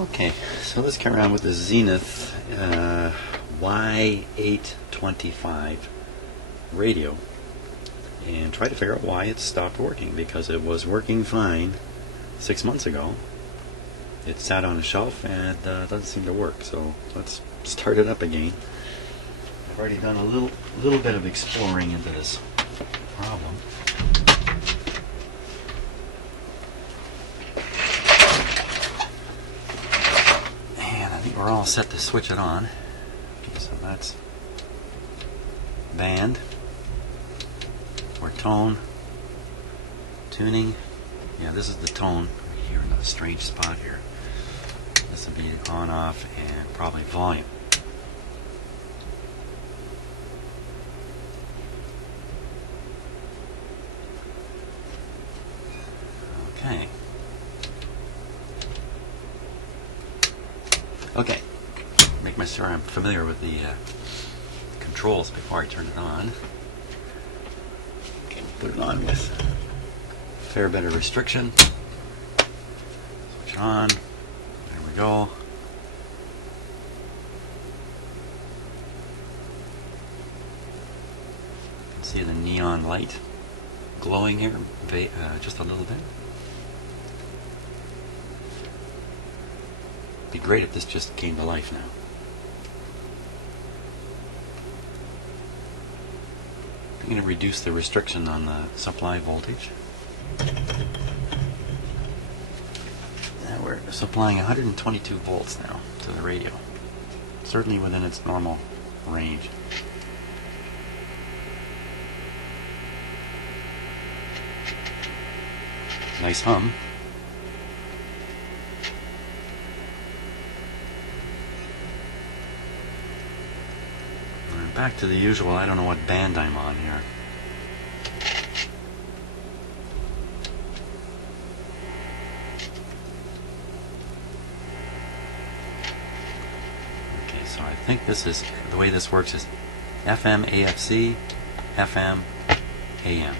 Okay, so let's carry on with the Zenith Y825 radio and try to figure out why it stopped working, because it was working fine 6 months ago. It sat on a shelf and doesn't seem to work, so let's start it up again. I've already done a little bit of exploring into this problem. We're all set to switch it on. Okay, so that's band or tone, tuning. Yeah, this is the tone right here in a strange spot here. This will be on, off, and probably volume. Okay. Okay, make sure I'm familiar with the controls before I turn it on. Okay, put it on with a fair bit of restriction. Switch it on. There we go. You can see the neon light glowing here, just a little bit. Be great if this just came to life now. I'm going to reduce the restriction on the supply voltage. Now we're supplying 122 volts now to the radio, certainly within its normal range. Nice hum. Back to the usual, I don't know what band I'm on here. Okay, so I think this is, the way this works is FM, AFC, FM, AM.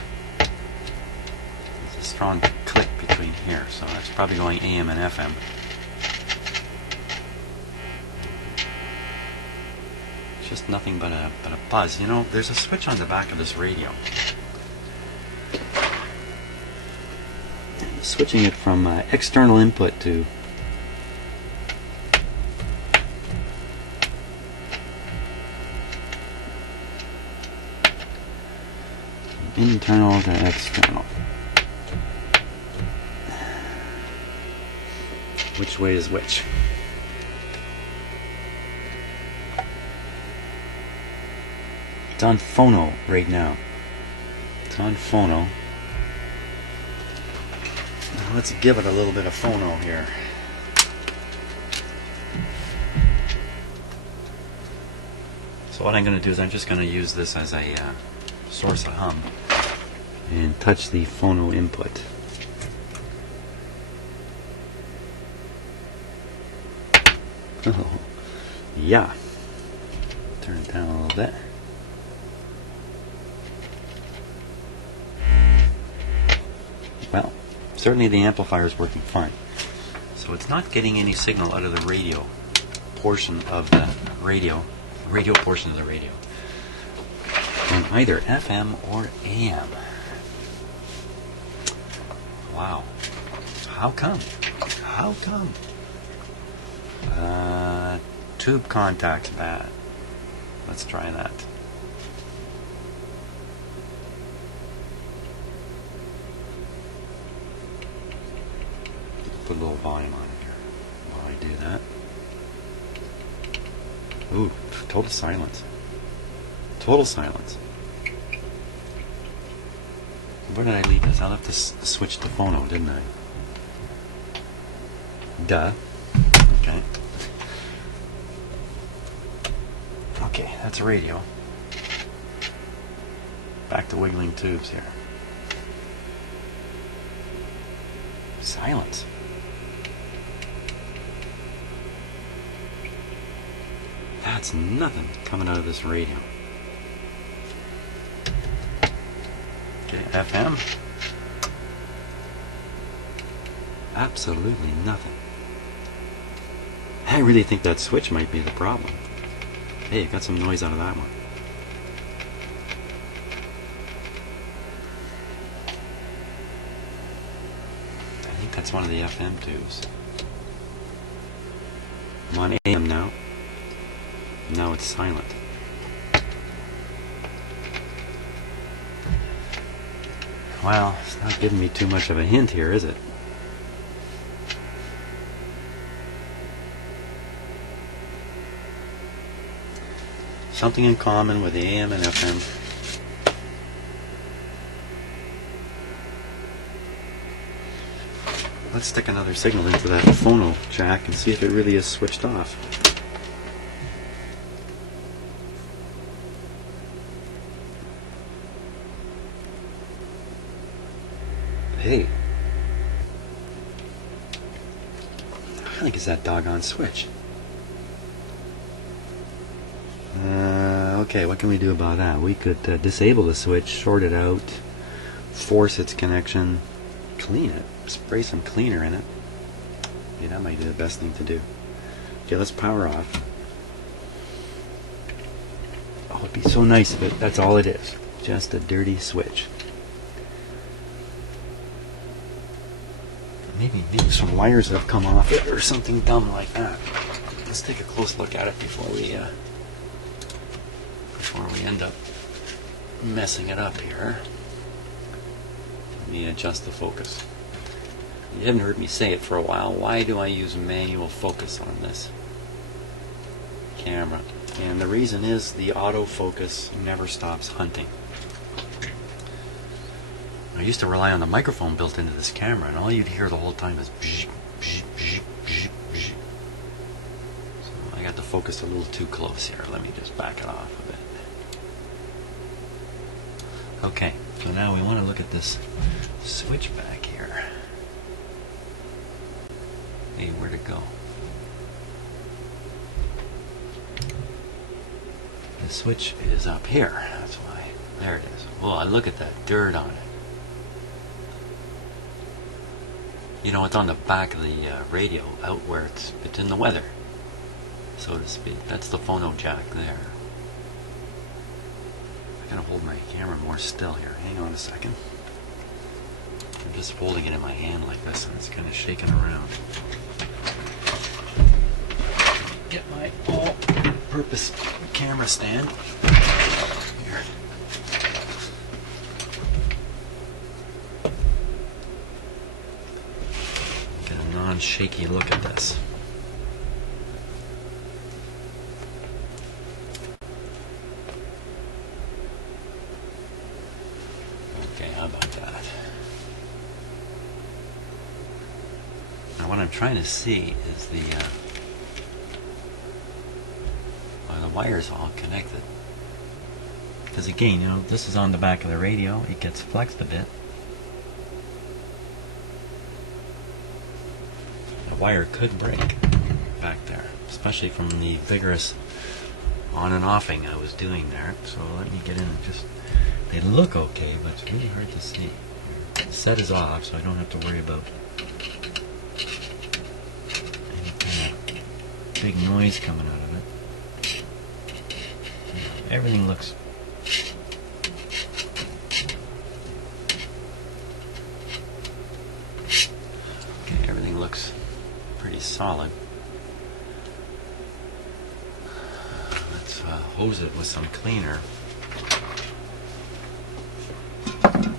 There's a strong click between here, so that's probably going AM and FM. Just nothing but a buzz. You know, there's a switch on the back of this radio. Switching it from external input to internal to external. Which way is which? It's on phono right now. It's on phono. Now let's give it a little bit of phono here. So what I'm going to do is I'm just going to use this as a source of hum and touch the phono input. Oh, yeah. Turn it down a little bit. Well, certainly the amplifier is working fine. So it's not getting any signal out of the radio portion of the radio portion of the radio, on either FM or AM. Wow. How come? How come? Tube contact's bad. Let's try that. Put a little volume on it here while I do that. Ooh, total silence. Total silence. Where did I leave this? I left this switch to phono, didn't I? Duh. Okay. Okay, that's radio. Back to wiggling tubes here. Silence. That's nothing coming out of this radio. Okay, FM. Absolutely nothing. I really think that switch might be the problem. Hey, it got some noise out of that one. I think that's one of the FM tubes. I'm on AM now. Now it's silent. Well, it's not giving me too much of a hint here, is it? Something in common with the AM and FM. Let's stick another signal into that phono jack and see if it really is switched off. Hey. I think it's that doggone switch. Okay, what can we do about that? We could disable the switch, short it out, force its connection, clean it, spray some cleaner in it. Yeah, that might be the best thing to do. Okay, let's power off. Oh, it'd be so nice if that's all it is. Just a dirty switch. Maybe some wires have come off it or something dumb like that. Let's take a close look at it before we end up messing it up here. Let me adjust the focus. You haven't heard me say it for a while. Why do I use manual focus on this camera? And the reason is the autofocus never stops hunting. I used to rely on the microphone built into this camera, and all you'd hear the whole time is bzz, bzz, bzz, bzz, bzz. So I got the focus a little too close here. Let me just back it off a bit. Okay, so now we want to look at this switch back here. Hey, where'd it go? The switch is up here. That's why. There it is. Well, look at that dirt on it. You know, it's on the back of the radio, out where it's in the weather, so to speak. That's the phono jack there. I gotta hold my camera more still here. Hang on a second. I'm just holding it in my hand like this, and it's kind of shaking around. Get my all-purpose camera stand. Here. Get a non-shaky look at this. Okay, how about that? Now what I'm trying to see is the wires all connected. Because again, you know, this is on the back of the radio. It gets flexed a bit. The wire could break back there, especially from the vigorous on and offing I was doing there. So let me get in and just... They look okay, but it's really hard to see. The set is off, so I don't have to worry about any kind of big noise coming out of it. Everything looks okay. Everything looks pretty solid. Let's hose it with some cleaner. I'm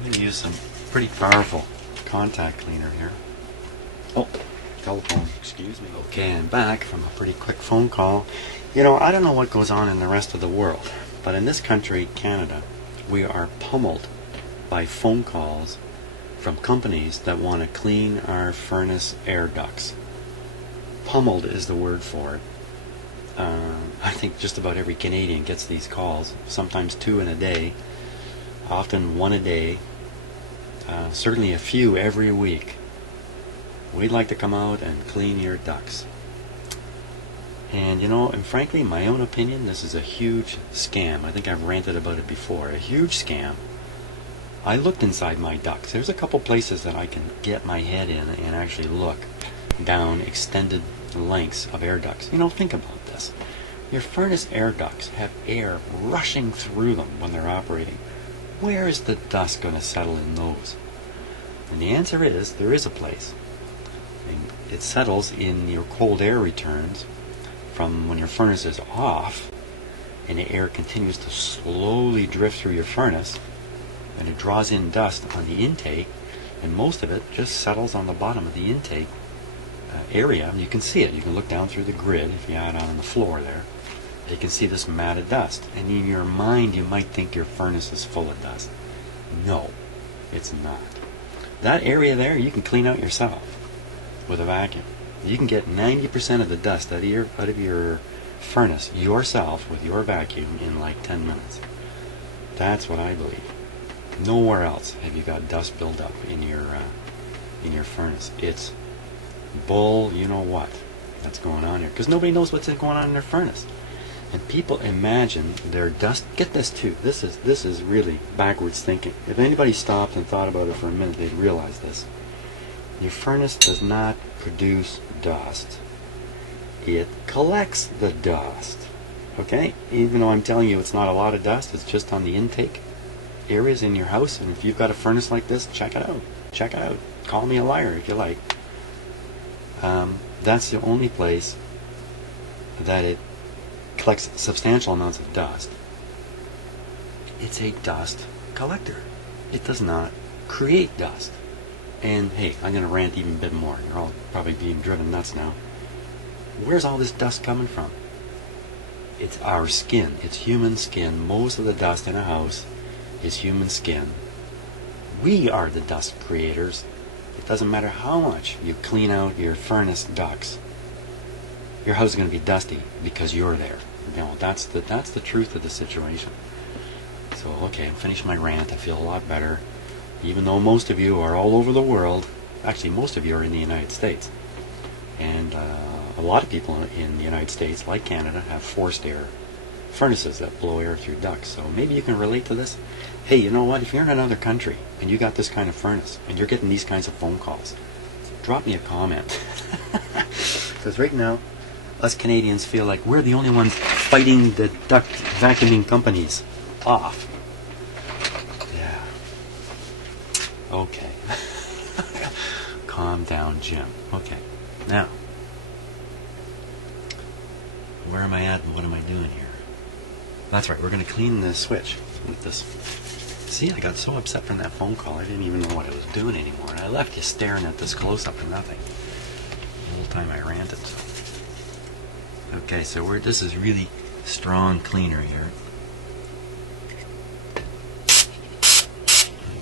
going to use some pretty powerful contact cleaner here. Oh, telephone, excuse me. Okay, I'm back from a pretty quick phone call. You know, I don't know what goes on in the rest of the world, but in this country, Canada, we are pummeled by phone calls from companies that want to clean our furnace air ducts. Pummeled is the word for it. I think just about every Canadian gets these calls, sometimes 2 in a day, often 1 a day, certainly a few every week. We'd like to come out and clean your ducts. And you know, and frankly, in my own opinion, this is a huge scam. I think I've ranted about it before. A huge scam I looked inside my ducts. There's a couple places that I can get my head in and actually look down extended lengths of air ducts. You know, think about this. Your furnace air ducts have air rushing through them when they're operating. Where is the dust going to settle in those? And the answer is, there is a place. And it settles in your cold air returns from when your furnace is off, and the air continues to slowly drift through your furnace, and it draws in dust on the intake, and most of it just settles on the bottom of the intake area. You can see it. You can look down through the grid if you had it on the floor there. You can see this matted dust, and in your mind you might think your furnace is full of dust. No, it's not. That area there you can clean out yourself with a vacuum. You can get 90% of the dust out of your furnace yourself with your vacuum in like 10 minutes. That's what I believe. Nowhere else have you got dust buildup in your furnace. It's bull, you know what, that's going on here, because nobody knows what's going on in their furnace. And people imagine their dust. Get this too. This is really backwards thinking. If anybody stopped and thought about it for a minute, they'd realize this. Your furnace does not produce dust. It collects the dust. Okay? Even though I'm telling you it's not a lot of dust, it's just on the intake areas in your house. And if you've got a furnace like this, check it out. Check it out. Call me a liar if you like. That's the only place that it collects substantial amounts of dust. It's a dust collector. It does not create dust. And hey, I'm going to rant even a bit more. You're all probably being driven nuts now. Where's all this dust coming from? It's our skin. It's human skin. Most of the dust in a house is human skin. We are the dust creators. It doesn't matter how much you clean out your furnace ducts. Your house is going to be dusty because you're there. You know, that's the truth of the situation. So, okay, I'm finished my rant. I feel a lot better. Even though most of you are all over the world, actually most of you are in the United States. And a lot of people in the United States, like Canada, have forced air furnaces that blow air through ducts. So maybe you can relate to this. Hey, you know what? If you're in another country and you got this kind of furnace and you're getting these kinds of phone calls, drop me a comment. Because right now, us Canadians feel like we're the only ones fighting the duct vacuuming companies off. Yeah. Okay. Calm down, Jim. Okay. Now, where am I at and what am I doing here? That's right, we're going to clean the switch with this. See, I got so upset from that phone call, I didn't even know what I was doing anymore. And I left you staring at this close-up and nothing the whole time I ranted. So. Okay, so this is really strong cleaner here.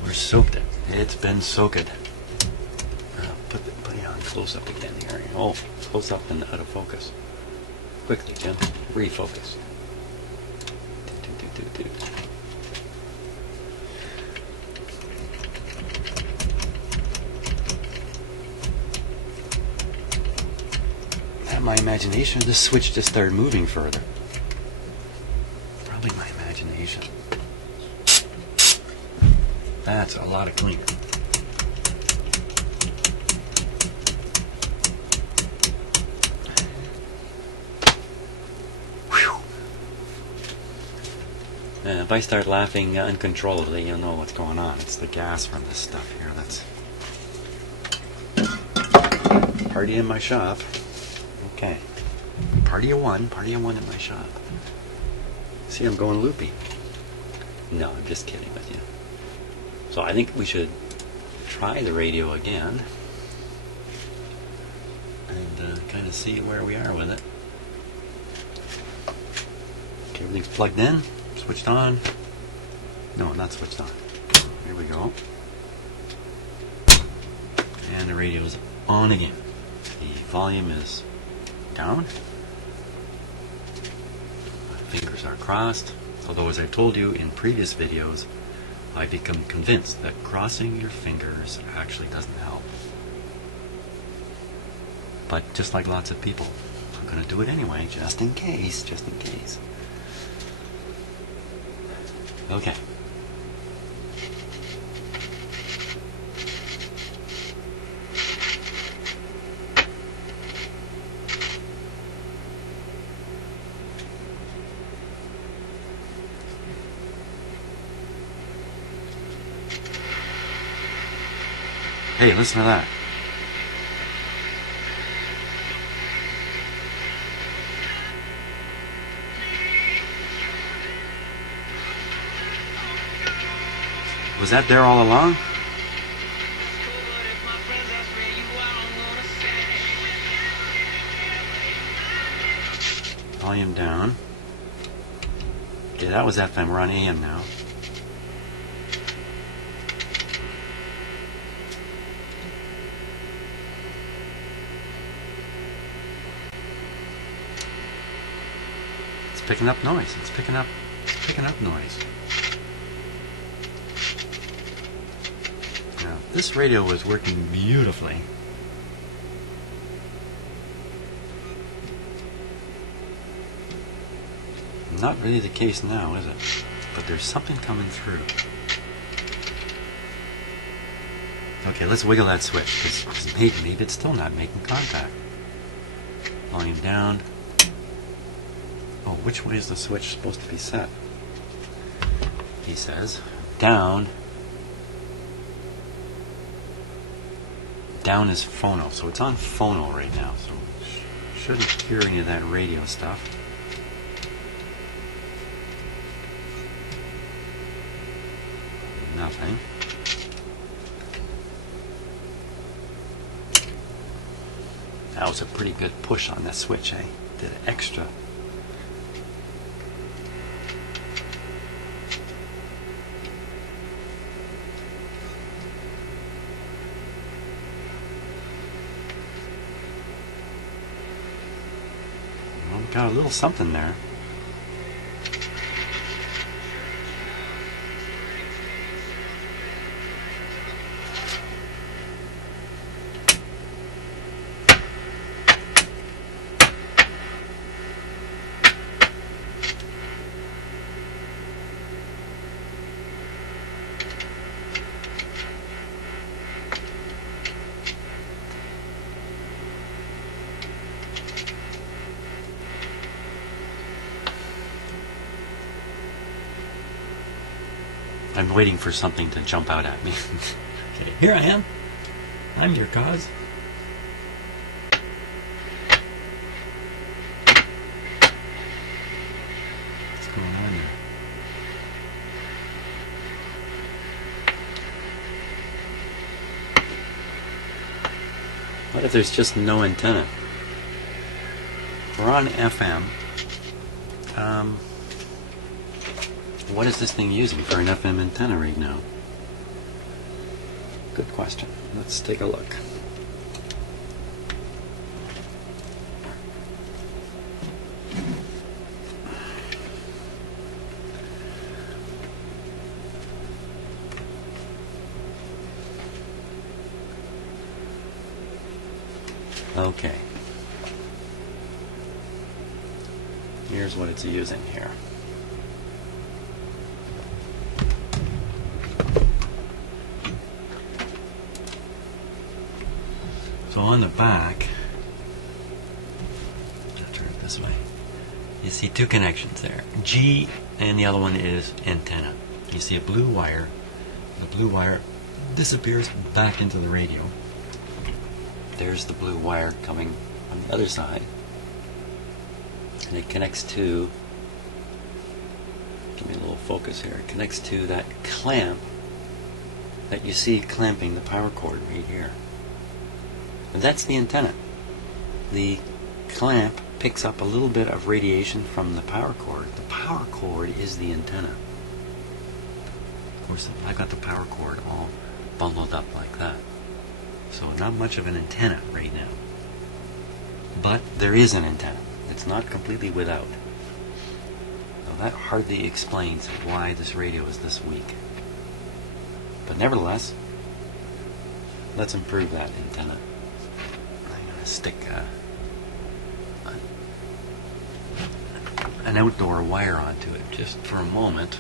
We're soaked it. It's been soaked. Put it on close-up again here. Oh, close-up and out of focus. Quickly, Jim. Refocus. My imagination, the switch just started moving further. Probably my imagination. That's a lot of cleaner. If I start laughing uncontrollably, you'll know what's going on. It's the gas from this stuff here. That's party in my shop. Okay. Party of one in my shop. See, I'm going loopy. No, I'm just kidding with you. So I think we should try the radio again and kind of see where we are with it. Okay, everything's plugged in, switched on. No, not switched on. Here we go. And the radio is on again. The volume is down. My fingers are crossed, although as I've told you in previous videos, I've become convinced that crossing your fingers actually doesn't help. But just like lots of people, I'm going to do it anyway, just in case, Okay. Hey, listen to that. Was that there all along? Volume down. Okay, that was FM. We're on AM now. It's picking up noise. It's picking up noise. Now, this radio was working beautifully. Not really the case now, is it? But there's something coming through. Okay, let's wiggle that switch, because maybe it's still not making contact. Volume down. Oh, which way is the switch supposed to be set? He says, down. Down is phono, so it's on phono right now, so shouldn't hear any of that radio stuff. Nothing. That was a pretty good push on that switch, eh? Did extra. Well, got a little something there. I'm waiting for something to jump out at me. Okay, here I am. I'm your cause. What's going on there? What if there's just no antenna? We're on FM. What is this thing using for an FM antenna right now? Good question. Let's take a look. Okay. Here's what it's using here. So on the back, I'll turn it this way, you see two connections there. G, and the other one is antenna. You see a blue wire. The blue wire disappears back into the radio. There's the blue wire coming on the other side. And it connects to, give me a little focus here, it connects to that clamp that you see clamping the power cord right here. And that's the antenna. The clamp picks up a little bit of radiation from the power cord. The power cord is the antenna. Of course, I've got the power cord all bundled up like that. So not much of an antenna right now. But there is an antenna. It's not completely without. Now that hardly explains why this radio is this weak. But nevertheless, let's improve that antenna. I'm going to stick an outdoor wire onto it just for a moment.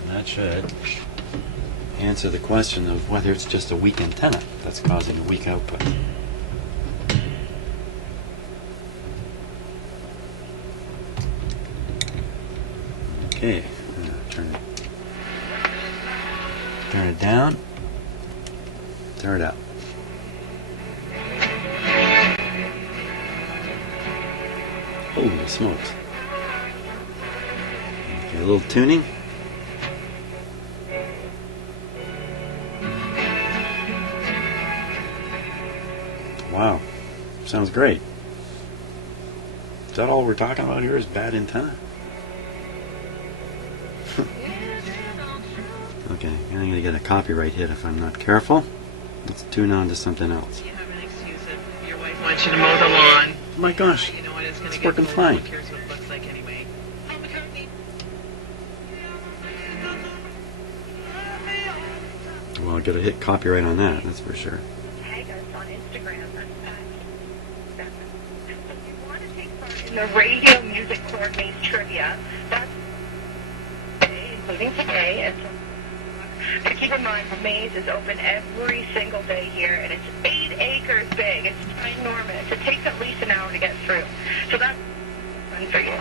And that should answer the question of whether it's just a weak antenna that's causing a weak output. Okay, turn it down. Turn it up. Holy smokes. Okay, a little tuning. Wow. Sounds great. Is that all we're talking about here is bad antenna? Okay, I'm going to get a copyright hit if I'm not careful. Let's tune on to something else. You have an excuse if your wife wants you to mow the lawn. Oh my gosh, You know what, it's it's working fine. Who cares what it looks like anyway? Well, I'll get a hit copyright on that, that's for sure. Tag us on Instagram. If you want to take part in the Radio Music Coordinates Trivia, that's including today. And but keep in mind, the maze is open every single day here, and it's 8 acres big. It's ginormous. It takes at least an hour to get through. So that's fun for you.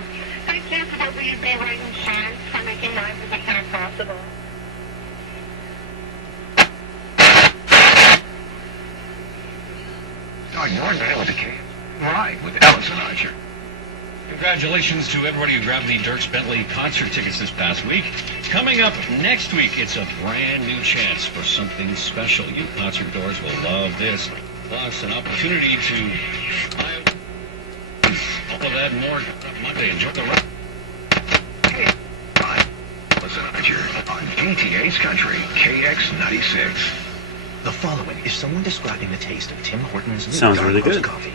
Thank you to WB Right Insurance for making 9% possible. Oh, you're now with the K. Right, with Allison Archer. Congratulations to everybody who grabbed the Dierks Bentley concert tickets this past week. Coming up next week, it's a brand new chance for something special. You concert goers will love this. Plus, an opportunity to buy all of that and more Monday. Enjoy the ride. Hey, hi. Allison Archer on KTA's Country, KX96. The following is someone describing the taste of Tim Hortons new Sounds dark really roast good. coffee.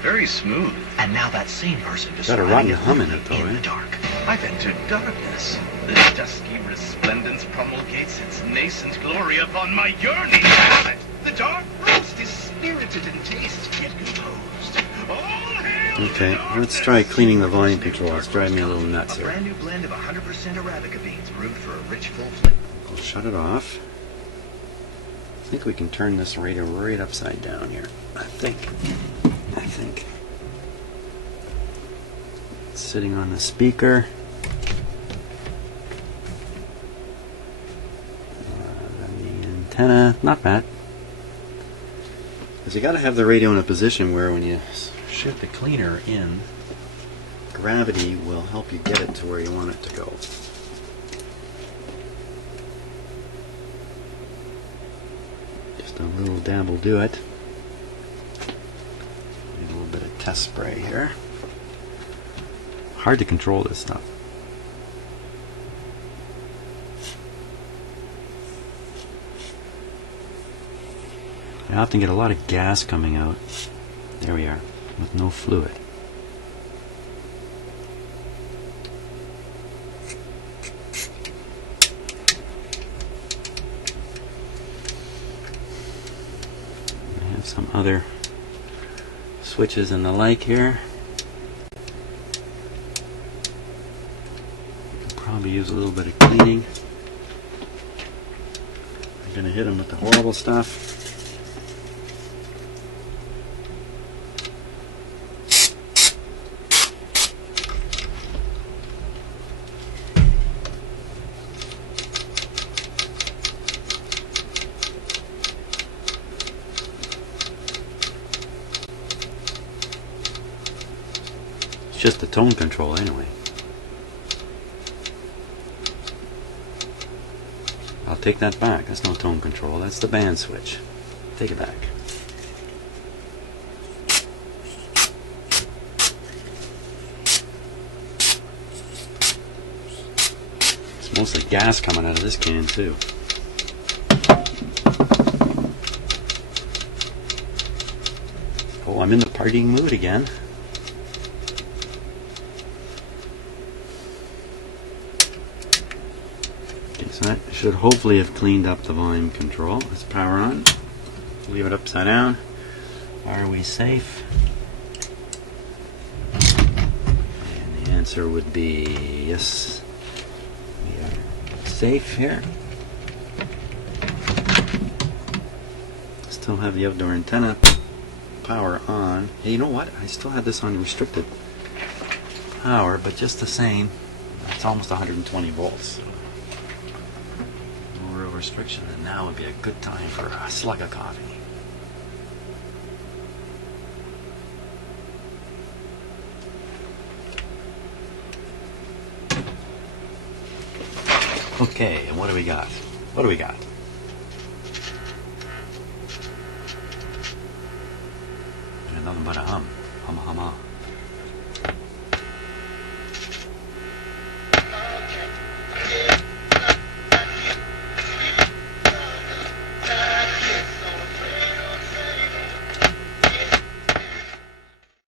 Very smooth. And now that same person Got a describing rotten it hum in it, though, in eh? the dark. I've entered darkness. The dusky resplendence promulgates its nascent glory upon my yearning palate. The dark roast is spirited in taste, yet composed. All hail Okay, the dark let's try cleaning the volume roast. control. It's driving me a little nuts A here. brand new blend of 100% Arabica beans brewed for a rich, full flavor. I'll shut it off. I think we can turn this radio right upside down here. I think. It's sitting on the speaker. Then the antenna, not bad. Because you got to have the radio in a position where when you shoot the cleaner in, gravity will help you get it to where you want it to go. Just a little dab will do it. Need a little bit of test spray here. Hard to control this stuff. I often get a lot of gas coming out. There we are, with no fluid. I have some other switches and the like here. Could probably use a little bit of cleaning. I'm going to hit them with the horrible stuff. Just the tone control anyway. I'll take that back. That's no tone control. That's the band switch. Take it back. It's mostly gas coming out of this can too. Oh, I'm in the partying mood again. So that should hopefully have cleaned up the volume control. Let's power on. Leave it upside down. Are we safe? And the answer would be yes. We are safe here. Still have the outdoor antenna power on. Hey, you know what? I still have this on restricted power, but just the same, it's almost 120 volts. restriction, then now would be a good time for a slug of coffee. Okay, and what do we got? What do we got? And nothing but a hum.